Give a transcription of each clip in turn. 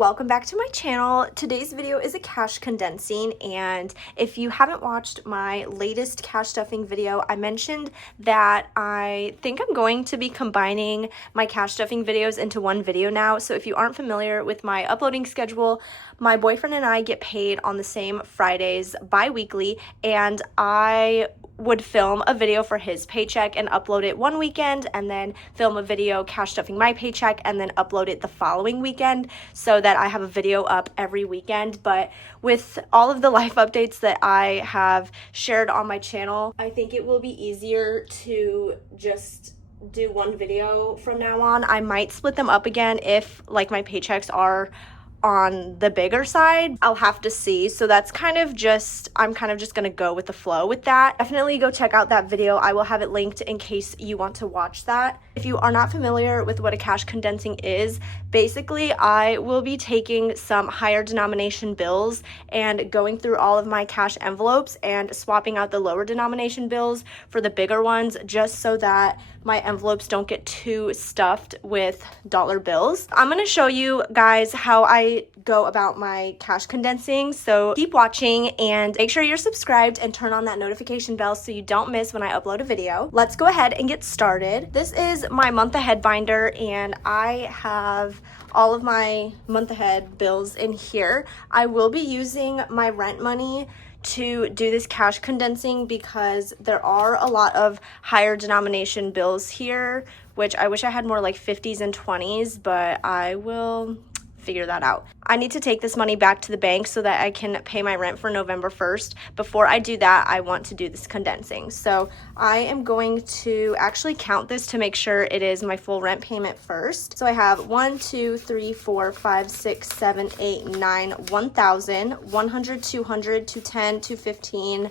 welcome back to my channel. Today's video is a cash condensing, and if you haven't watched my latest cash stuffing video, I mentioned that I think I'm going to be combining my cash stuffing videos into one video now. So if you aren't familiar with my uploading schedule, my boyfriend and I get paid on the same Fridays bi-weekly, and I would film a video for his paycheck and upload it one weekend, and then film a video cash stuffing my paycheck and then upload it the following weekend, so that I have a video up every weekend. But with all of the life updates that I have shared on my channel, I think it will be easier to just do one video from now on. I might split them up again if like my paychecks are on the bigger side. I'll have to see. So that's kind of just, I'm kind of just gonna go with the flow with that. Definitely go check out that video. I will have it linked in case you want to watch that. If you are not familiar with what a cash condensing is, basically I will be taking some higher denomination bills and going through all of my cash envelopes and swapping out the lower denomination bills for the bigger ones, just so that my envelopes don't get too stuffed with dollar bills. I'm gonna show you guys how I go about my cash condensing, so keep watching and make sure you're subscribed and turn on that notification bell so you don't miss when I upload a video. Let's go ahead and get started. This is my month ahead binder, and I have all of my month ahead bills in here. I will be using my rent money to do this cash condensing because there are a lot of higher denomination bills here, which I wish I had more like 50s and 20s, but I will figure that out. I need to take this money back to the bank so that I can pay my rent for November 1st. Before I do that, I want to do this condensing. So I am going to actually count this to make sure it is my full rent payment first. So I have 1, 2, 3, 4, 5, 6, 7, 8, 9, 1,000, 100, 200, 210, 215,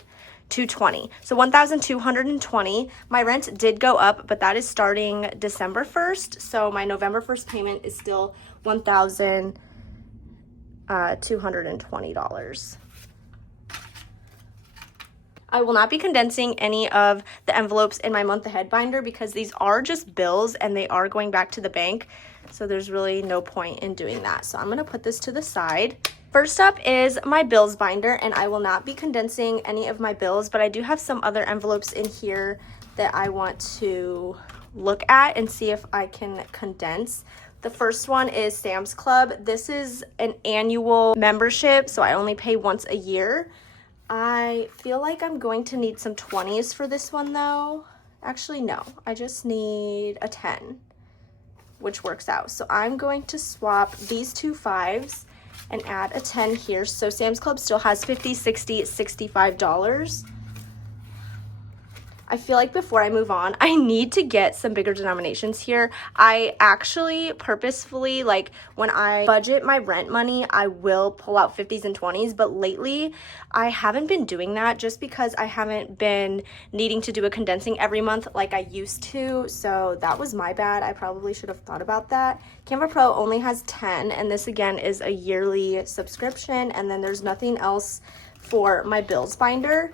220. So 1,220. My rent did go up, but that is starting December 1st. So my November 1st payment is still $1,220. I will not be condensing any of the envelopes in my month ahead binder because these are just bills and they are going back to the bank. So there's really no point in doing that. So I'm going to put this to the side. First up is my bills binder, and I will not be condensing any of my bills, but I do have some other envelopes in here that I want to look at and see if I can condense. The first one is Sam's Club. This is an annual membership, so I only pay once a year. I feel like I'm going to need some 20s for this one though. Actually, no, I just need a 10, which works out. So I'm going to swap these two 5s and add a 10 here. So Sam's Club still has $50, $60, $65. I feel like before I move on, I need to get some bigger denominations here. I actually purposefully, like when I budget my rent money, I will pull out 50s and 20s, but lately I haven't been doing that just because I haven't been needing to do a condensing every month like I used to. So that was my bad. I probably should have thought about that. Canva Pro only has 10, and this again is a yearly subscription, and then there's nothing else for my bills binder.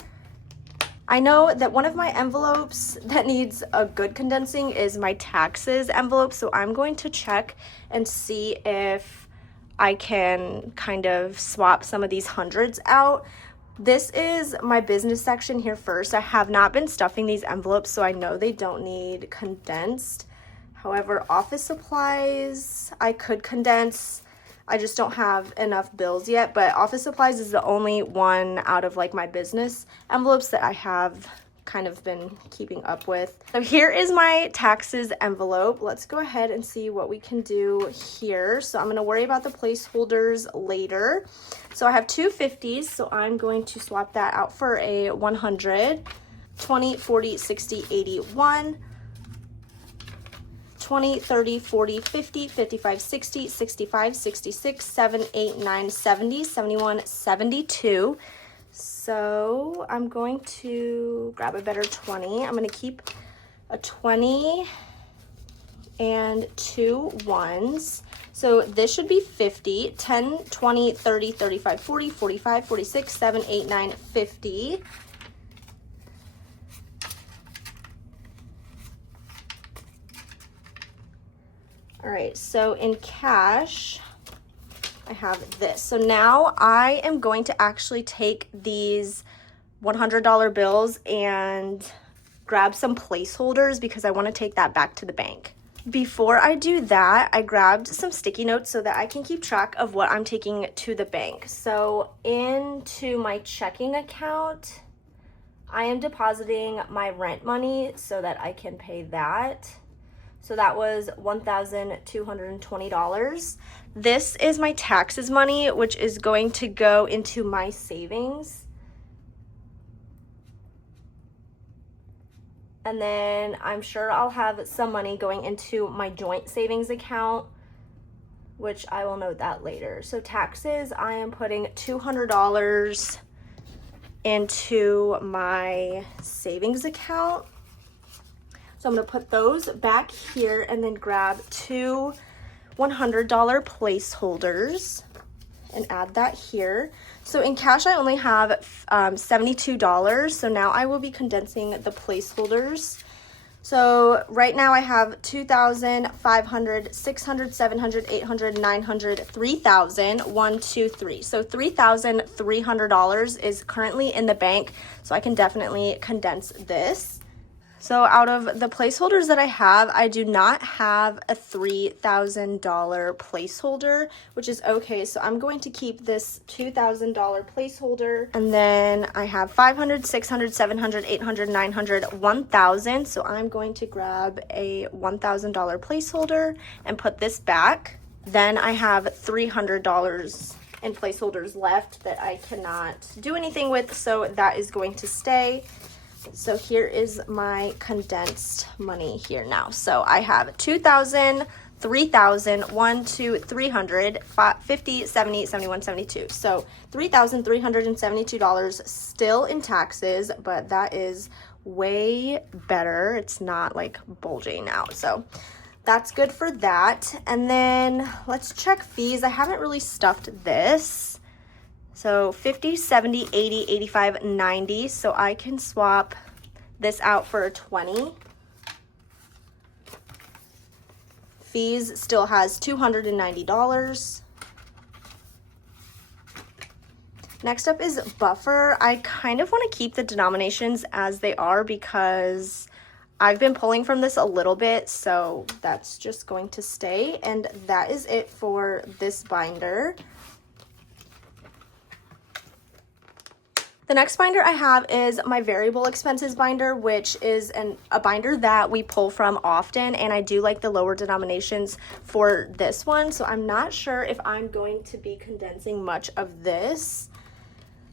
I know that one of my envelopes that needs a good condensing is my taxes envelope, so I'm going to check and see if I can kind of swap some of these hundreds out. This is my business section here first. I have not been stuffing these envelopes, so I know they don't need condensed. However, office supplies, I could condense. I just don't have enough bills yet, but office supplies is the only one out of like my business envelopes that I have kind of been keeping up with. So here is my taxes envelope. Let's go ahead and see what we can do here. So I'm going to worry about the placeholders later. So I have two 50s, so I'm going to swap that out for a 100, 20, 40, 60, 80, 1. 20, 30, 40, 50, 55, 60, 65, 66, 7, 8, 9, 70, 71, 72. So I'm going to grab a better 20. I'm going to keep a 20 and two 1s. So this should be 50, 10, 20, 30, 35, 40, 45, 46, 7, 8, 9, 50. All right, so in cash, I have this. So now I am going to actually take these $100 bills and grab some placeholders because I want to take that back to the bank. Before I do that, I grabbed some sticky notes so that I can keep track of what I'm taking to the bank. So into my checking account, I am depositing my rent money so that I can pay that. So that was $1,220. This is my taxes money, which is going to go into my savings. And then I'm sure I'll have some money going into my joint savings account, which I will note that later. So taxes, I am putting $200 into my savings account. So I'm gonna put those back here and then grab two $100 placeholders and add that here. So in cash, I only have $72. So now I will be condensing the placeholders. So right now I have 2,000, 500, 600, 700, 800, 900, 3,000, 1, 2, 3. So $3,300 is currently in the bank. So I can definitely condense this. So out of the placeholders that I have, I do not have a $3,000 placeholder, which is okay. So I'm going to keep this $2,000 placeholder. And then I have 500, 600, 700, 800, 900, 1,000. So I'm going to grab a $1,000 placeholder and put this back. Then I have $300 in placeholders left that I cannot do anything with. So that is going to stay. So here is my condensed money here now. So I have 2,000, 3,000, 1, 2, 300, 50, 70, 71, 72. So $3,372 still in taxes, but that is way better. It's not like bulging out. So that's good for that. And then let's check fees. I haven't really stuffed this. So 50, 70, 80, 85, 90. So I can swap this out for a 20. Fees still has $290. Next up is buffer. I kind of want to keep the denominations as they are because I've been pulling from this a little bit, so that's just going to stay. And that is it for this binder. The next binder I have is my variable expenses binder, which is a binder that we pull from often, and I do like the lower denominations for this one, so I'm not sure if I'm going to be condensing much of this.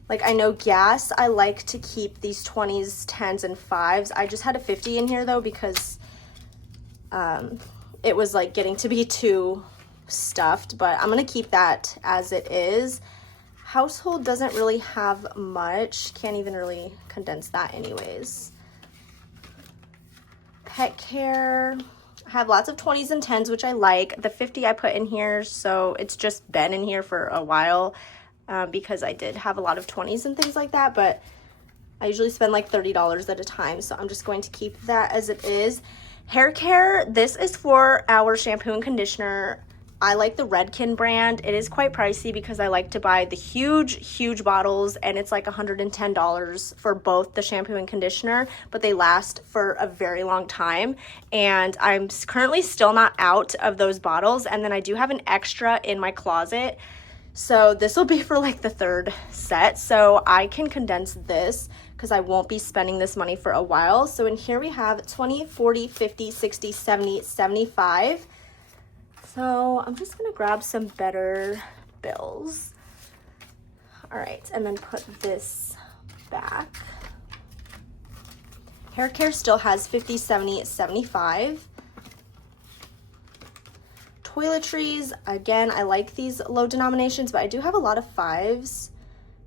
Like, I know gas, I like to keep these 20s, 10s, and 5s. I just had a 50 in here though because it was like getting to be too stuffed, but I'm gonna keep that as it is. Household doesn't really have much. Can't even really condense that anyways. Pet care. I have lots of 20s and 10s, which I like. The 50 I put in here, so it's just been in here for a while because I did have a lot of 20s and things like that, but I usually spend like $30 at a time, so I'm just going to keep that as it is. Hair care, this is for our shampoo and conditioner. I like the Redken brand. It is quite pricey because I like to buy the huge bottles, and it's like $110 for both the shampoo and conditioner, but they last for a very long time. And I'm currently still not out of those bottles. And then I do have an extra in my closet. So this will be for like the third set. So I can condense this because I won't be spending this money for a while. So in here we have 20, 40, 50, 60, 70, 75. So I'm just gonna grab some better bills. All right, and then put this back. Hair care still has 50, 70, 75. Toiletries, again, I like these low denominations, but I do have a lot of 5s.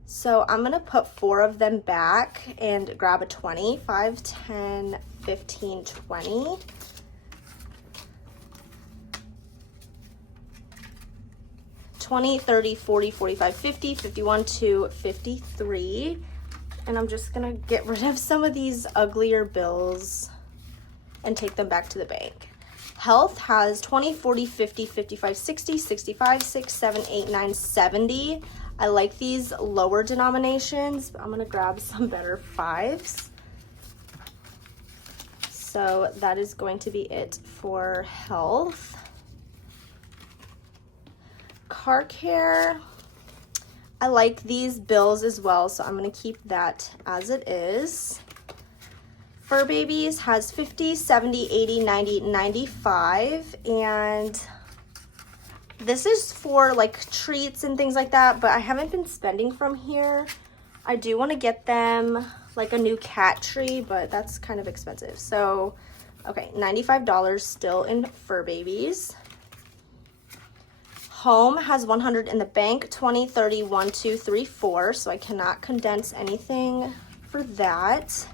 So I'm gonna put 4 of them back and grab a 20, 5, 10, 15, 20. $20, $30, $40, $45, $50, $51 to $53. And I'm just gonna get rid of some of these uglier bills and take them back to the bank. Health has 20, 40, 50, 55, 60, 65, 6, 7, 8, 9, 70. I like these lower denominations, but I'm gonna grab some better 5s. So that is going to be it for health. Car care, I like these bills as well, so I'm gonna keep that as it is. Fur Babies has 50, 70, 80, 90, 95, and this is for like treats and things like that, but I haven't been spending from here. I do want to get them like a new cat tree, but that's kind of expensive. So, okay, $95 still in Fur Babies. Home has 100 in the bank, 20, 30, 1, 2, 3, 4, so I cannot condense anything for that.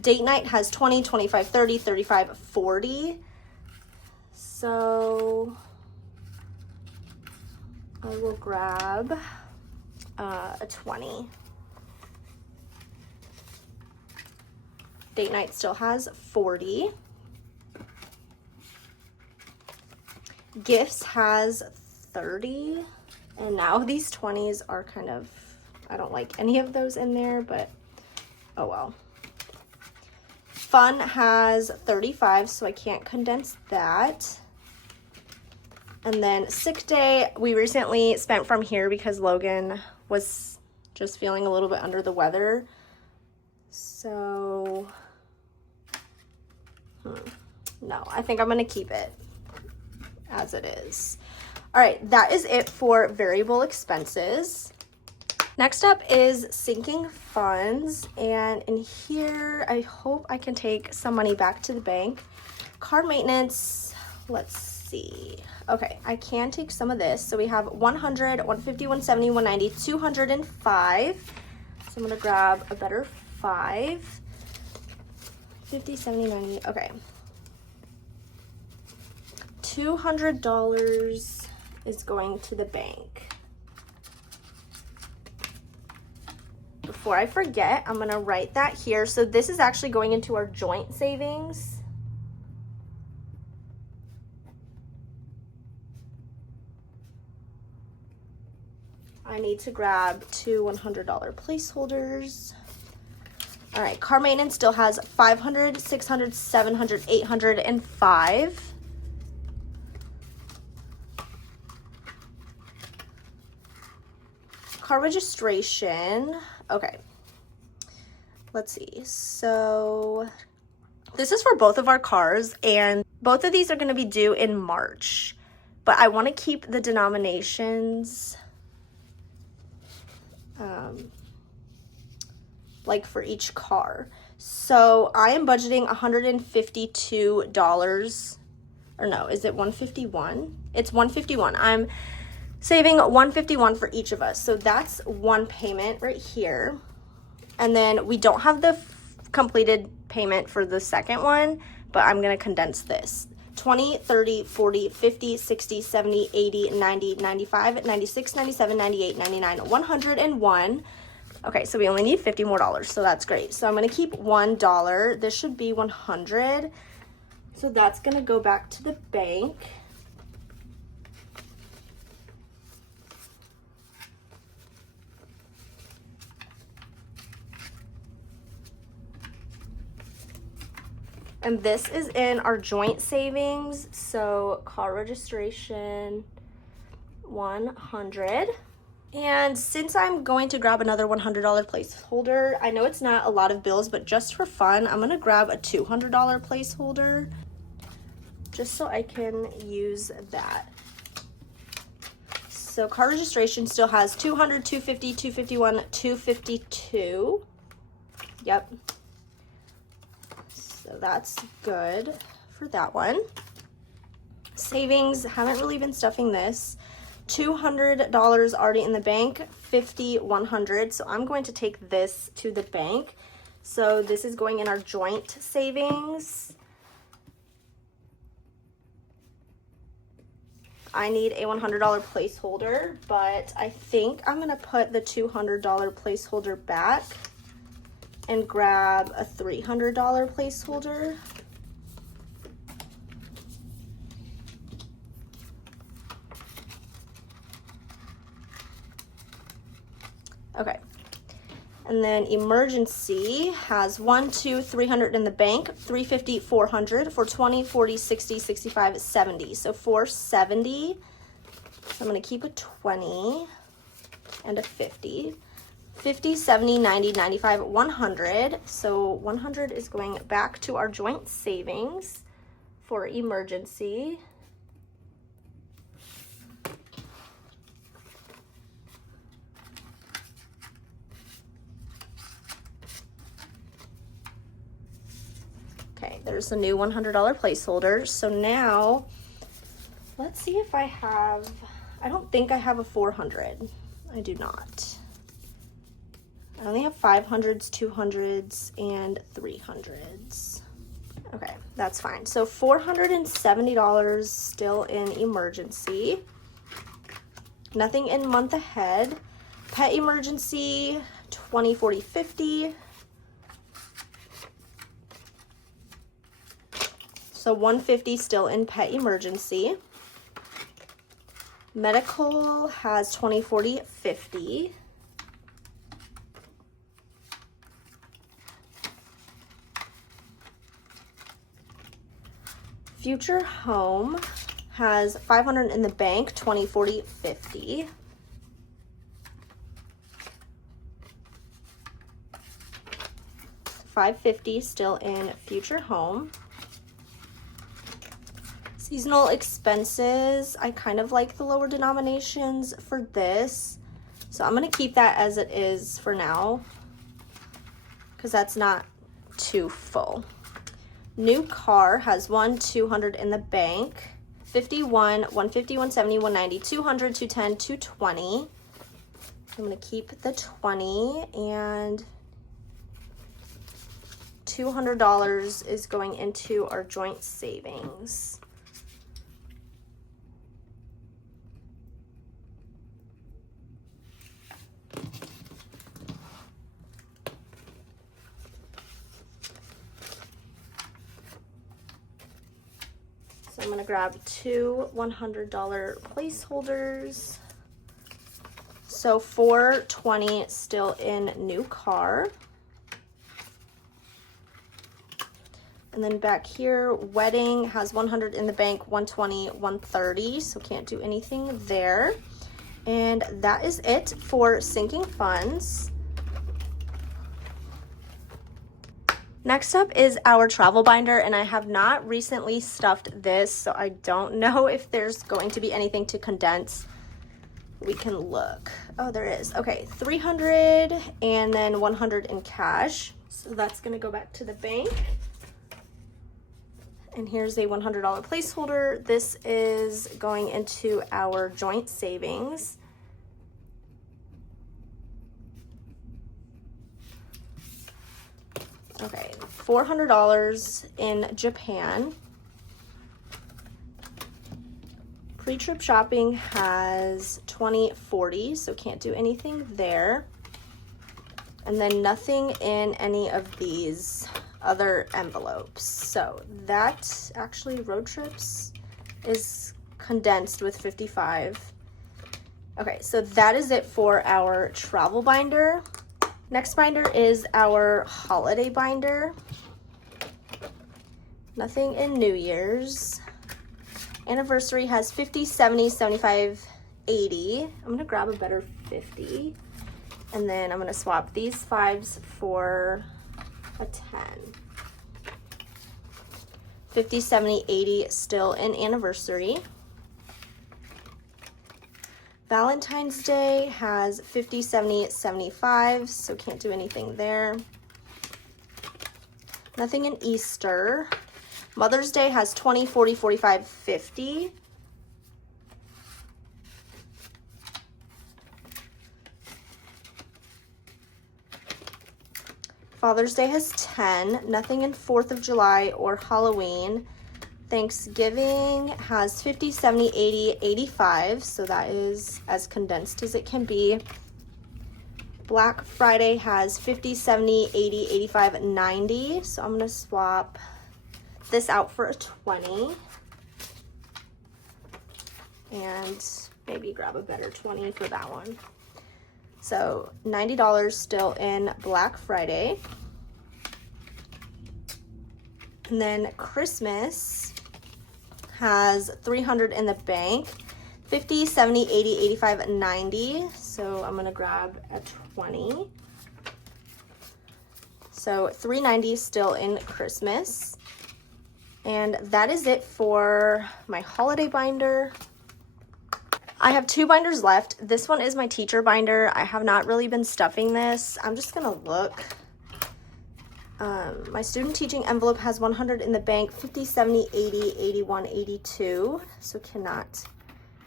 Date night has 20, 25, 30, 35, 40. So I will grab a 20. Date night still has 40. Gifts has 30. And now these 20s are kind of, I don't like any of those in there, but oh well. Fun has 35, so I can't condense that. And then sick day, we recently spent from here because Logan was just feeling a little bit under the weather. So, no, I think I'm gonna keep it as it is. All right, that is it for variable expenses. Next up is sinking funds, and in here, I hope I can take some money back to the bank. Car maintenance, let's see. Okay, I can take some of this. So we have 100, 150, 170, 190, 205. So I'm gonna grab a better 5. 50, 70, 90, okay. $200 is going to the bank. Before I forget, I'm gonna write that here. So this is actually going into our joint savings. I need to grab 2 $100 placeholders. All right, car maintenance still has 500, 600, 700, 800, and 5. Car registration, okay. Let's see, so this is for both of our cars, and both of these are gonna be due in March, but I wanna keep the denominations like for each car. So I am budgeting $152, or no, is it 151? It's 151. I'm saving 151 for each of us. So that's one payment right here. And then we don't have the completed payment for the second one, but I'm gonna condense this. 20, 30, 40, 50, 60, 70, 80, 90, 95, 96, 97, 98, 99, 101. Okay, so we only need $50 more, so that's great. So I'm gonna keep $1. This should be 100. So that's gonna go back to the bank. And this is in our joint savings. So car registration, 100. And since I'm going to grab another $100 placeholder, I know it's not a lot of bills, but just for fun, I'm gonna grab a $200 placeholder just so I can use that. So car registration still has 200, 250, 251, 252. Yep. So that's good for that one. Savings, haven't really been stuffing this. $200 already in the bank, 50, 100. So I'm going to take this to the bank. So this is going in our joint savings. I need a $100 placeholder, but I think I'm gonna put the $200 placeholder back and grab a $300 placeholder. And then emergency has 1, 2, 300 in the bank, 350, 400 for 20, 40, 60, 65, 70. So 470. So I'm going to keep a 20 and a 50. 50, 70, 90, 95, 100. So 100 is going back to our joint savings for emergency. Okay, there's a new $100 placeholder. So now, let's see if I have, I don't think I have a 400. I do not. I only have 500s, 200s, and 300s. Okay, that's fine. So $470 still in emergency. Nothing in month ahead. Pet emergency, 20, 40, 50. So 150 still in pet emergency. Medical has 20, 40, 50. Future home has 500 in the bank, 20, 40, 50. $550 still in future home. Seasonal expenses, I kind of like the lower denominations for this. So I'm going to keep that as it is for now because that's not too full. New car has 1, 200 in the bank, 51, 150, 170, 190, 200, 210, 220. I'm going to keep the 20 and $200 is going into our joint savings. So I'm going to grab two $100 placeholders. So $420 still in new car. And then back here, wedding has 100 in the bank, 120, 130, so can't do anything there. And that is it for sinking funds. Next up is our travel binder, and I have not recently stuffed this, so I don't know if there's going to be anything to condense. We can look. Oh, there is. Okay, 300 and then 100 in cash. So that's gonna go back to the bank. And here's a $100 placeholder. This is going into our joint savings. Okay, $400 in Japan. Pre-trip shopping has 20, 40, so can't do anything there. And then nothing in any of these other envelopes. So that actually road trips is condensed with 55. Okay, so that is it for our travel binder. Next binder is our holiday binder. Nothing in New Year's. Anniversary has 50, 70, 75, 80. I'm gonna grab a better 50. And then I'm gonna swap these 5s for a 10. 50, 70, 80 still in anniversary. Valentine's Day has 50, 70, 75, so can't do anything there. Nothing in Easter. Mother's Day has 20, 40, 45, 50. Father's Day has 10. Nothing in 4th of July or Halloween. Thanksgiving has 50, 70, 80, 85, so that is as condensed as it can be. Black Friday has 50, 70, 80, 85, 90, so I'm going to swap this out for a 20. And maybe grab a better 20 for that one. So $90 still in Black Friday. And then Christmas has $300 in the bank, 50, 70, 80, 85, 90. So I'm gonna grab a 20. So $390 still in Christmas. And that is it for my holiday binder. I have 2 binders left. This one is my teacher binder. I have not really been stuffing this. I'm just gonna look. My student teaching envelope has $100 in the bank, 50, 70, 80, 81, 82. So cannot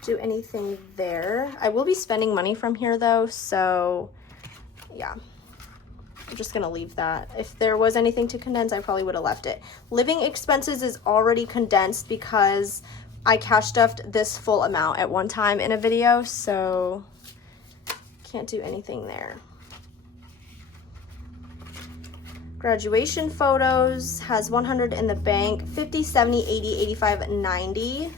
do anything there. I will be spending money from here though, so yeah. I'm just gonna leave that. If there was anything to condense, I probably would have left it. Living expenses is already condensed because I cash stuffed this full amount at one time in a video, so can't do anything there. Graduation photos has $100 in the bank, 50, 70, 80, 85, 90.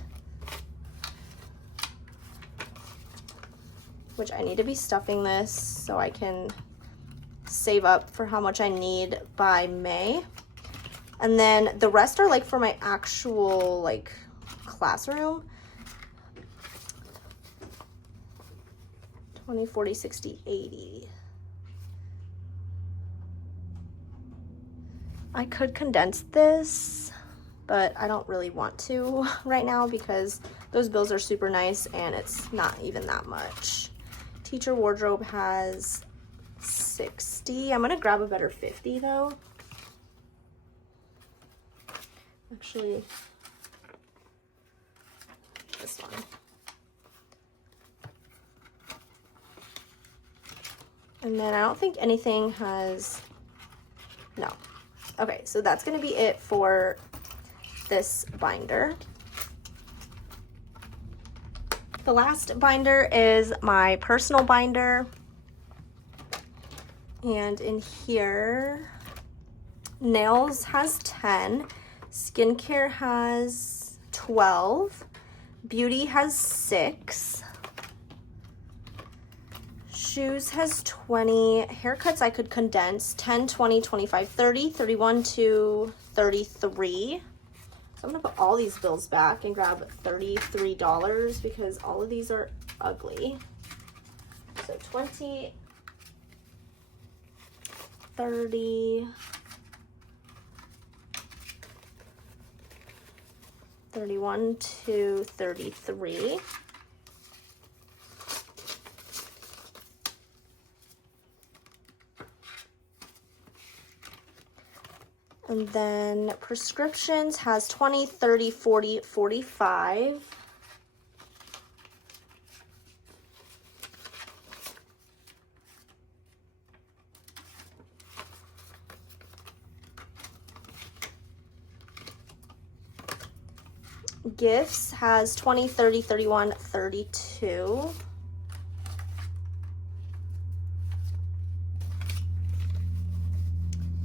Which I need to be stuffing this so I can save up for how much I need by May. And then the rest are like for my actual like classroom. 20, 40, 60, 80. I could condense this, but I don't really want to right now because those bills are super nice and it's not even that much. Teacher wardrobe has 60. I'm gonna grab a better 50 though. Actually, this one. And then I don't think anything has, no. Okay, so that's gonna be it for this binder. The last binder is my personal binder. And in here, nails has 10, skincare has 12, beauty has 6, shoes has 20, haircuts I could condense, 10, 20, 25, 30, 31 to 33. So I'm gonna put all these bills back and grab $33 because all of these are ugly. So 20, 30, 31 to 33. And then prescriptions has 20, 30, 40, 45. Gifts has 20, 30, 31, 32.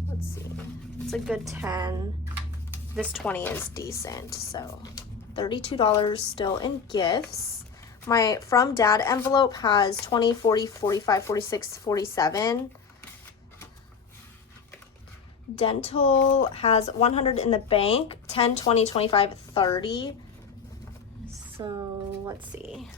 Let's see. It's a good 10. This 20 is decent, so $32 still in gifts. My From Dad envelope has 20, 40, 45, 46, 47. Dental has 100 in the bank, 10, 20, 25, 30. So let's see.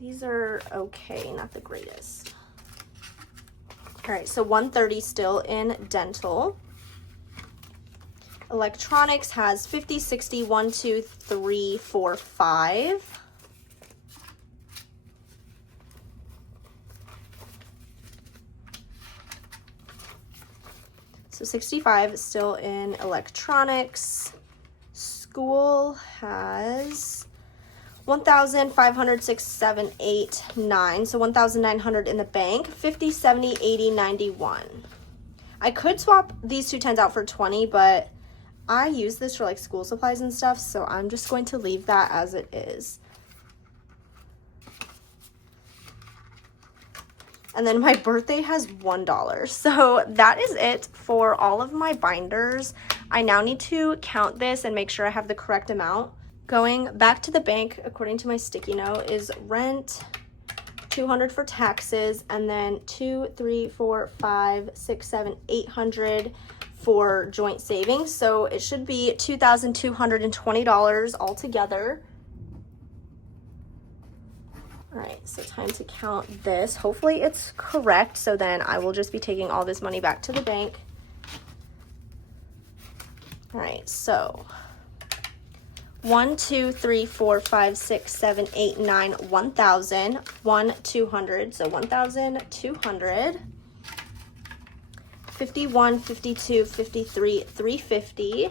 These are okay, not the greatest. All right, so 130 still in dental. Electronics has 50, 60, 1, 2, 3, 4, 5. So 65 is still in electronics. School has 1,500, 6, 7, 8, 9. So 1,900 in the bank. 50, 70, 80, 91. I could swap these two 10s out for 20, but I use this for like school supplies and stuff, so I'm just going to leave that as it is. And then my birthday has $1. So that is it for all of my binders. I now need to count this and make sure I have the correct amount. Going back to the bank, according to my sticky note, is rent, $200 for taxes, and then 2, 3, 4, 5, 6, 7, 800 for joint savings. So it should be $2,220 altogether. All right, so time to count this. Hopefully it's correct, so then I will just be taking all this money back to the bank. All right, so 1, 2, 3, 4, 5, 6, 7, 8, 9, 1,000, 200, so 1,200, 51, 52, 53, 350,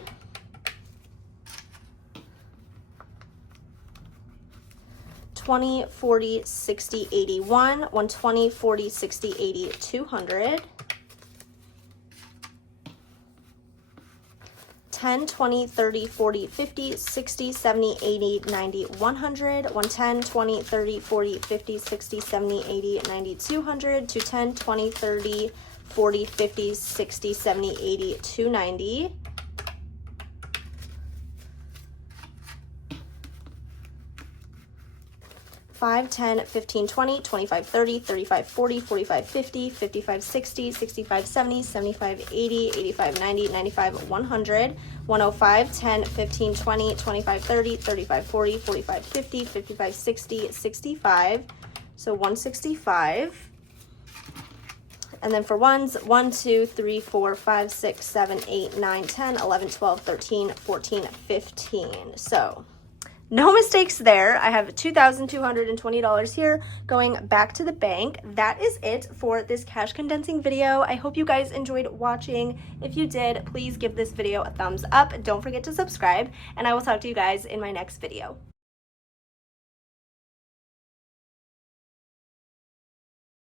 20, 40, 60, 81, 120, 40, 60, 80, 200, 10, 20, 30, 40, 50, 60, 70, 80, 90, 100, 110, 20, 30, 40, 50, 60, 70, 80, 90, 200, 210, 20, 30, 40, 50, 60, 70, 80, 290, 5, 10, 15, 20, 25, 30, 35, 40, 45, 50, 55, 60, 65, 70, 75, 80, 85, 90, 95, 100, 105, 10, 15, 20, 25, 30, 35, 40, 45, 50, 55, 60, 65, so 165. And then for ones, 1, 2, 3, 4, 5, 6, 7, 8, 9, 10, 11, 12, 13, 14, 15. So no mistakes there. I have $2,220 here going back to the bank. That is it for this cash condensing video. I hope you guys enjoyed watching. If you did, please give this video a thumbs up. Don't forget to subscribe, and I will talk to you guys in my next video.